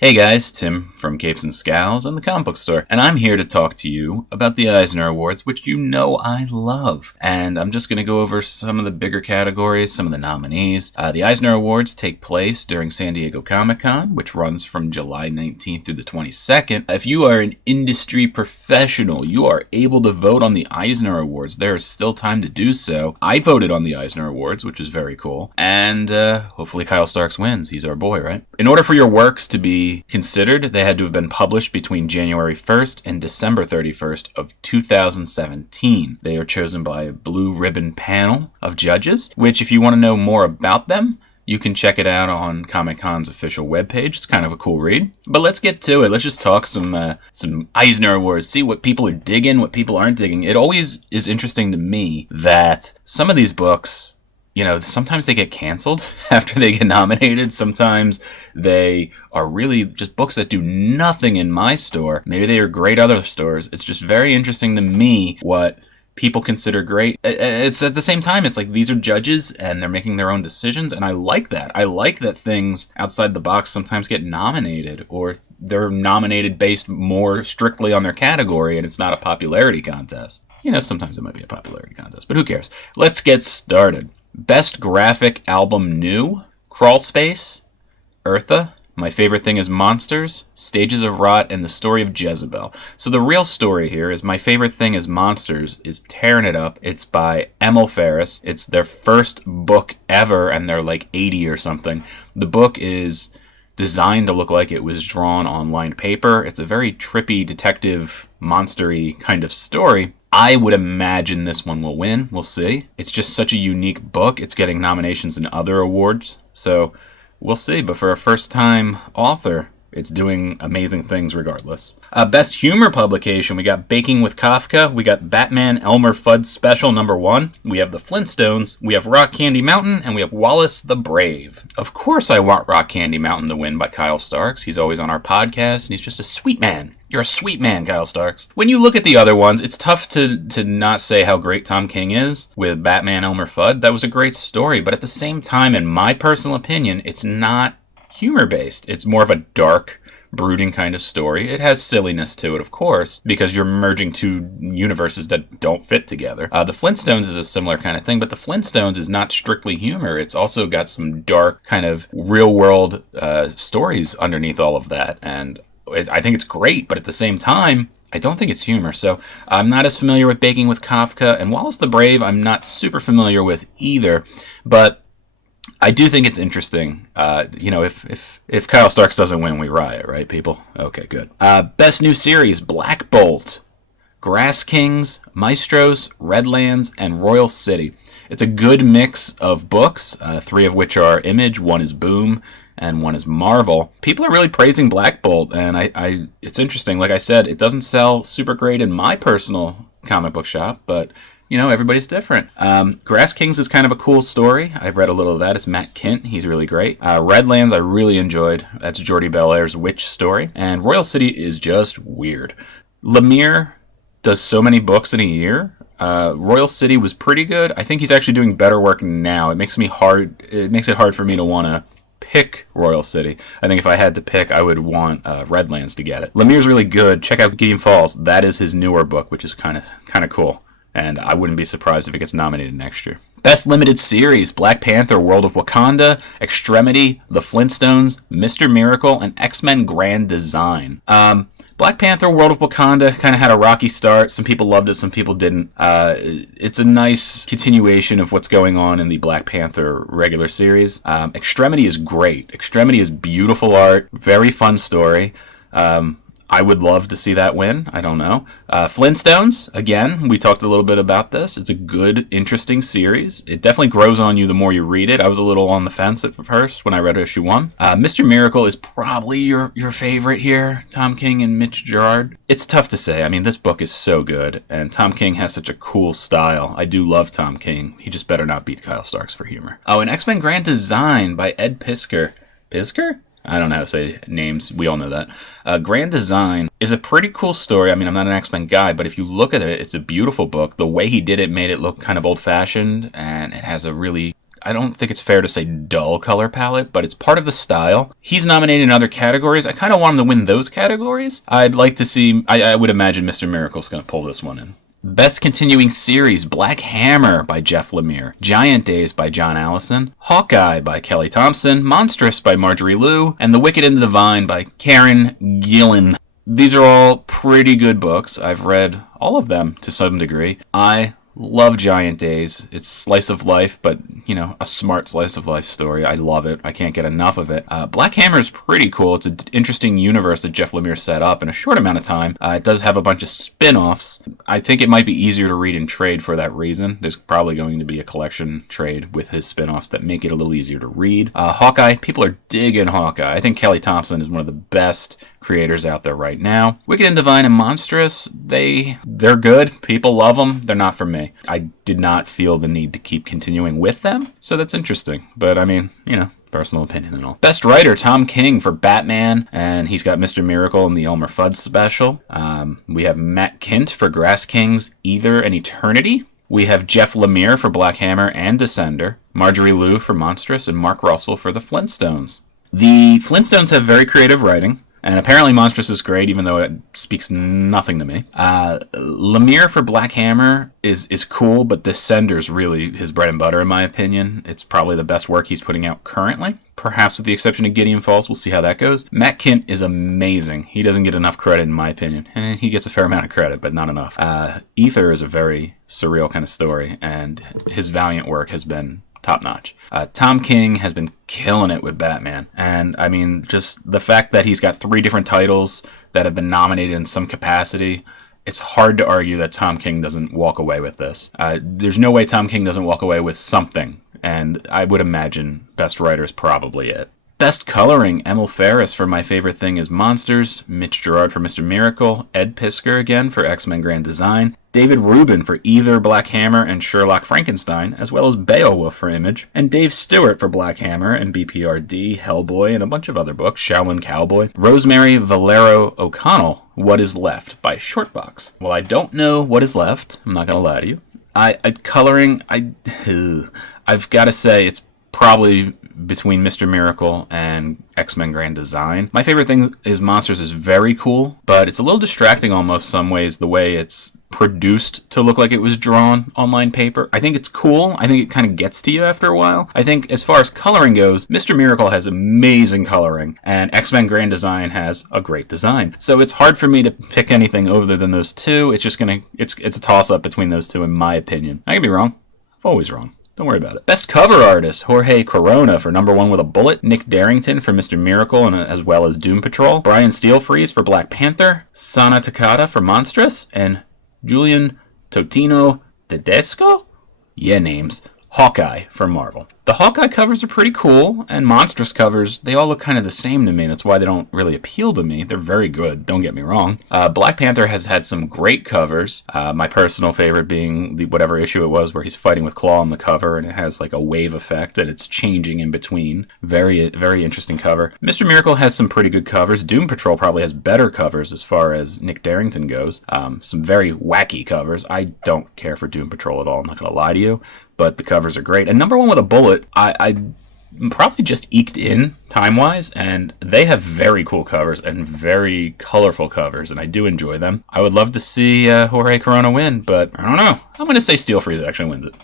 Hey guys, Tim from Capes and Scowls and the comic book store, and I'm here to talk to you about the Eisner Awards, which you know I love. And I'm just going to go over some of the bigger categories, some of the nominees. The Eisner Awards take place during San Diego Comic-Con, which runs from July 19th through the 22nd. If you are an industry professional, you are able to vote on the Eisner Awards. There is still time to do so. I voted on the Eisner Awards, which is very cool. And hopefully Kyle Starks wins. He's our boy, right? In order for your works to be considered, they had to have been published between January 1st and December 31st of 2017. They are chosen by a blue ribbon panel of judges, which if you want to know more about them, you can check it out on Comic-Con's official webpage. It's kind of a cool read. But let's get to it. Let's just talk some Eisner Awards, see what people are digging, what people aren't digging. It always is interesting to me that some of these books, sometimes they get canceled after they get nominated. Sometimes they are really just books that do nothing in my store. Maybe they are great other stores. It's just very interesting to me what people consider great. It's at the same time, it's like these are judges and they're making their own decisions, and I like that. I like that things outside the box sometimes get nominated, or they're nominated based more strictly on their category, and it's not a popularity contest. Sometimes it might be a popularity contest, but who cares? Let's get started. Best Graphic Album New: Crawl Space, Eartha, My Favorite Thing is Monsters, Stages of Rot, and The Story of Jezebel. So the real story here is My Favorite Thing is Monsters is tearing it up. It's by Emil Ferris. It's their first book ever, and they're like 80 or something. The book is designed to look like it was drawn on lined paper. It's a very trippy, detective, monster-y kind of story. I would imagine this one will win. We'll see. It's just such a unique book. It's getting nominations in other awards, so we'll see. But for a first-time author, it's doing amazing things regardless. Best Humor Publication, we got Baking with Kafka, we got Batman Elmer Fudd Special #1, we have The Flintstones, we have Rock Candy Mountain, and we have Wallace the Brave. Of course I want Rock Candy Mountain to win by Kyle Starks. He's always on our podcast, and he's just a sweet man. You're a sweet man, Kyle Starks. When you look at the other ones, it's tough to not say how great Tom King is with Batman Elmer Fudd. That was a great story, but at the same time, in my personal opinion, it's not humor-based. It's more of a dark, brooding kind of story. It has silliness to it, of course, because you're merging two universes that don't fit together. The Flintstones is a similar kind of thing, but the Flintstones is not strictly humor. It's also got some dark, kind of real-world stories underneath all of that, and I think it's great, but at the same time, I don't think it's humor. So I'm not as familiar with Baking with Kafka, and Wallace the Brave I'm not super familiar with either, but I do think it's interesting. If Kyle Starks doesn't win, we riot, right, people? Okay, good. Best New Series: Black Bolt, Grass Kings, Maestros, Redlands, and Royal City. It's a good mix of books, 3 of which are Image, 1 is Boom, and 1 is Marvel. People are really praising Black Bolt, and it's interesting. Like I said, it doesn't sell super great in my personal comic book shop, but everybody's different. Grass Kings is kind of a cool story. I've read a little of that. It's Matt Kint. He's really great. Redlands I really enjoyed. That's Jordi Belair's witch story. And Royal City is just weird. Lemire does so many books in a year. Royal City was pretty good. I think he's actually doing better work now. It makes it hard for me to want to pick Royal City. I think if I had to pick, I would want Redlands to get it. Lemire's really good. Check out Gideon Falls. That is his newer book, which is kind of cool. And I wouldn't be surprised if it gets nominated next year. Best Limited Series: Black Panther, World of Wakanda, Extremity, The Flintstones, Mr. Miracle, and X-Men Grand Design. Black Panther, World of Wakanda kind of had a rocky start. Some people loved it, some people didn't. It's a nice continuation of what's going on in the Black Panther regular series. Extremity is great. Extremity is beautiful art, very fun story. I would love to see that win. I don't know. Flintstones, again, we talked a little bit about this. It's a good, interesting series. It definitely grows on you the more you read it. I was a little on the fence at first when I read issue 1. Mr. Miracle is probably your favorite here, Tom King and Mitch Gerard. It's tough to say. I mean, this book is so good, and Tom King has such a cool style. I do love Tom King. He just better not beat Kyle Starks for humor. Oh, and X-Men Grand Design by Ed Piskor. Piskor? I don't know how to say names. We all know that. Grand Design is a pretty cool story. I mean, I'm not an X-Men guy, but if you look at it, it's a beautiful book. The way he did it made it look kind of old-fashioned, and it has a really I don't think it's fair to say dull color palette, but it's part of the style. He's nominated in other categories. I kind of want him to win those categories. I'd like to see, I would imagine Mr. Miracle's going to pull this one in. Best Continuing Series, Black Hammer by Jeff Lemire, Giant Days by John Allison, Hawkeye by Kelly Thompson, Monstrous by Marjorie Liu, and The Wicked and the Divine by Karen Gillan. These are all pretty good books. I've read all of them to some degree. I love Giant Days. It's slice of life, but, a smart slice of life story. I love it. I can't get enough of it. Black Hammer is pretty cool. It's an interesting universe that Jeff Lemire set up in a short amount of time. It does have a bunch of spin-offs. I think it might be easier to read in trade for that reason. There's probably going to be a collection trade with his spin-offs that make it a little easier to read. Hawkeye, people are digging Hawkeye. I think Kelly Thompson is one of the best creators out there right now. Wicked and Divine and Monstrous, they're good. People love them. They're not for me. I did not feel the need to keep continuing with them, so that's interesting. But personal opinion and all. Best Writer, Tom King for Batman, and he's got Mr. Miracle and the Elmer Fudd special. We have Matt Kindt for Grass Kings, Ether and Eternity. We have Jeff Lemire for Black Hammer and Descender, Marjorie Liu for Monstrous, and Mark Russell for The Flintstones. The Flintstones have very creative writing. And apparently Monstrous is great, even though it speaks nothing to me. Lemire for Black Hammer is cool, but Descender's really his bread and butter, in my opinion. It's probably the best work he's putting out currently. Perhaps with the exception of Gideon Falls. We'll see how that goes. Matt Kindt is amazing. He doesn't get enough credit, in my opinion. And he gets a fair amount of credit, but not enough. Ether is a very surreal kind of story, and his Valiant work has been top-notch. Tom King has been killing it with Batman. And, just the fact that he's got 3 different titles that have been nominated in some capacity, it's hard to argue that Tom King doesn't walk away with this. There's no way Tom King doesn't walk away with something. And I would imagine Best Writer is probably it. Best Coloring, Emil Ferris for My Favorite Thing is Monsters, Mitch Gerads for Mr. Miracle, Ed Piskor again for X-Men Grand Design, David Rubin for Ether, Black Hammer, and Sherlock Frankenstein, as well as Beowulf for Image, and Dave Stewart for Black Hammer and BPRD, Hellboy, and a bunch of other books, Shaolin Cowboy. Rosemary Valero O'Connell, What Is Left by Shortbox. Well, I don't know what is left. I'm not going to lie to you. I've got to say it's probably between Mr. Miracle and X-Men Grand Design. My favorite thing is Monsters is very cool, but it's a little distracting almost some ways the way it's produced to look like it was drawn on lined paper. I think it's cool. I think it kind of gets to you after a while. I think as far as coloring goes, Mr. Miracle has amazing coloring, and X-Men Grand Design has a great design. So it's hard for me to pick anything other than those two. It's a toss-up between those two in my opinion. I could be wrong. I'm always wrong. Don't worry about it. Best Cover Artist, Jorge Corona for Number 1 with a Bullet, Nick Darrington for Mr. Miracle, and as well as Doom Patrol, Brian Steelfreeze for Black Panther, Sana Takada for Monstrous, and Julian Totino Tedesco? Yeah, names. Hawkeye for Marvel. The Hawkeye covers are pretty cool, and Monstrous covers, they all look kind of the same to me. That's why they don't really appeal to me. They're very good, don't get me wrong. Black Panther has had some great covers. My personal favorite being whatever issue it was where he's fighting with Claw on the cover, and it has like a wave effect, and it's changing in between. Very, very interesting cover. Mr. Miracle has some pretty good covers. Doom Patrol probably has better covers as far as Nick Darrington goes. Some very wacky covers. I don't care for Doom Patrol at all, I'm not going to lie to you. But the covers are great. And Number 1 with a Bullet, I probably just eked in time-wise, and they have very cool covers and very colorful covers, and I do enjoy them. I would love to see Jorge Corona win, but I don't know. I'm going to say Steelfreeze actually wins it.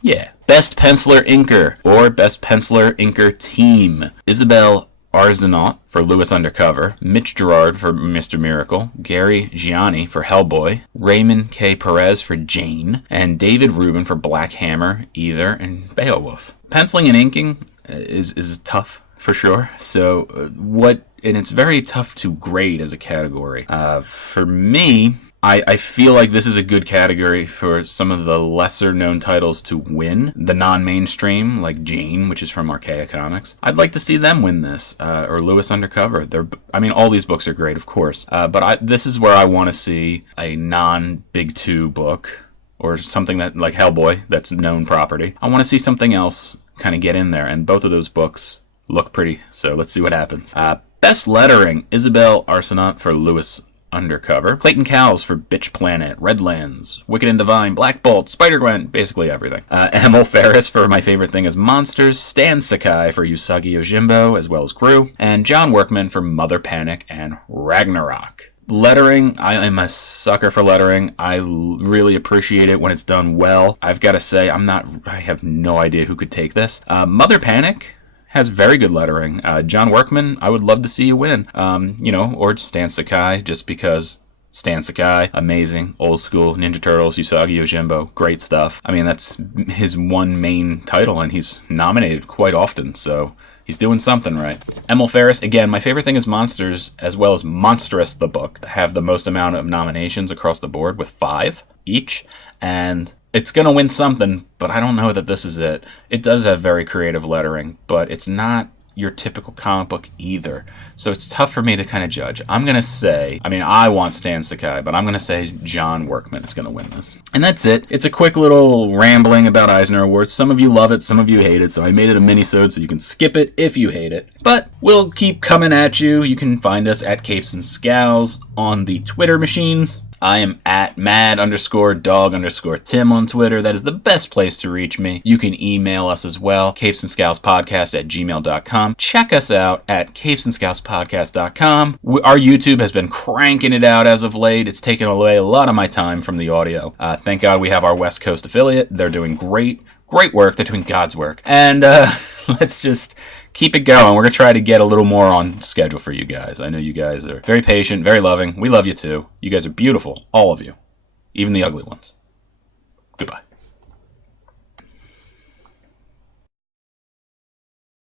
Yeah. Best Penciler Inker, or Best Penciler Inker Team. Isabel Arsenault for Lewis Undercover, Mitch Gerads for Mr. Miracle, Gary Gianni for Hellboy, Raymond K. Perez for Jane, and David Rubin for Black Hammer, Ether, and Beowulf. Penciling and inking is tough for sure. So and it's very tough to grade as a category. For me, I feel like this is a good category for some of the lesser-known titles to win. The non-mainstream, like Jane, which is from Archaia Comics. I'd like to see them win this, or Lewis Undercover. All these books are great, of course. But this is where I want to see a non-Big Two book, or something that like Hellboy, that's known property. I want to see something else kind of get in there, and both of those books look pretty. So let's see what happens. Best Lettering, Isabel Arsenault for Lewis Undercover. Clayton Cowles for Bitch Planet, Redlands, Wicked and Divine, Black Bolt, Spider-Gwen, basically everything. Emil Ferris for My Favorite Thing is Monsters, Stan Sakai for Usagi Yojimbo, as well as crew, and John Workman for Mother Panic and Ragnarok. Lettering, I am a sucker for lettering. I really appreciate it when it's done well. I've got to say, I have no idea who could take this. Mother Panic has very good lettering. John Workman, I would love to see you win. Or Stan Sakai, just because Stan Sakai, amazing, old school, Ninja Turtles, Usagi Yojimbo, great stuff. I mean, that's his one main title, and he's nominated quite often, so he's doing something right. Emil Ferris, again, My Favorite Thing is Monsters, as well as Monstrous, the book, have the most amount of nominations across the board with 5 each, and it's going to win something, but I don't know that this is it. It does have very creative lettering, but it's not your typical comic book either. So it's tough for me to kind of judge. I'm going to say, I want Stan Sakai, but I'm going to say John Workman is going to win this. And that's it. It's a quick little rambling about Eisner Awards. Some of you love it, some of you hate it, so I made it a mini-sode so you can skip it if you hate it. But we'll keep coming at you. You can find us at Capes and Scowls on the Twitter machines. I am at mad_dog_Tim on Twitter. That is the best place to reach me. You can email us as well, capesandscowlspodcast@gmail.com. Check us out at capesandscowlspodcast.com. Our YouTube has been cranking it out as of late. It's taken away a lot of my time from the audio. Thank God we have our West Coast affiliate. They're doing great work. They're doing God's work. And let's just keep it going. We're going to try to get a little more on schedule for you guys. I know you guys are very patient, very loving. We love you too. You guys are beautiful, all of you, even the ugly ones. Goodbye.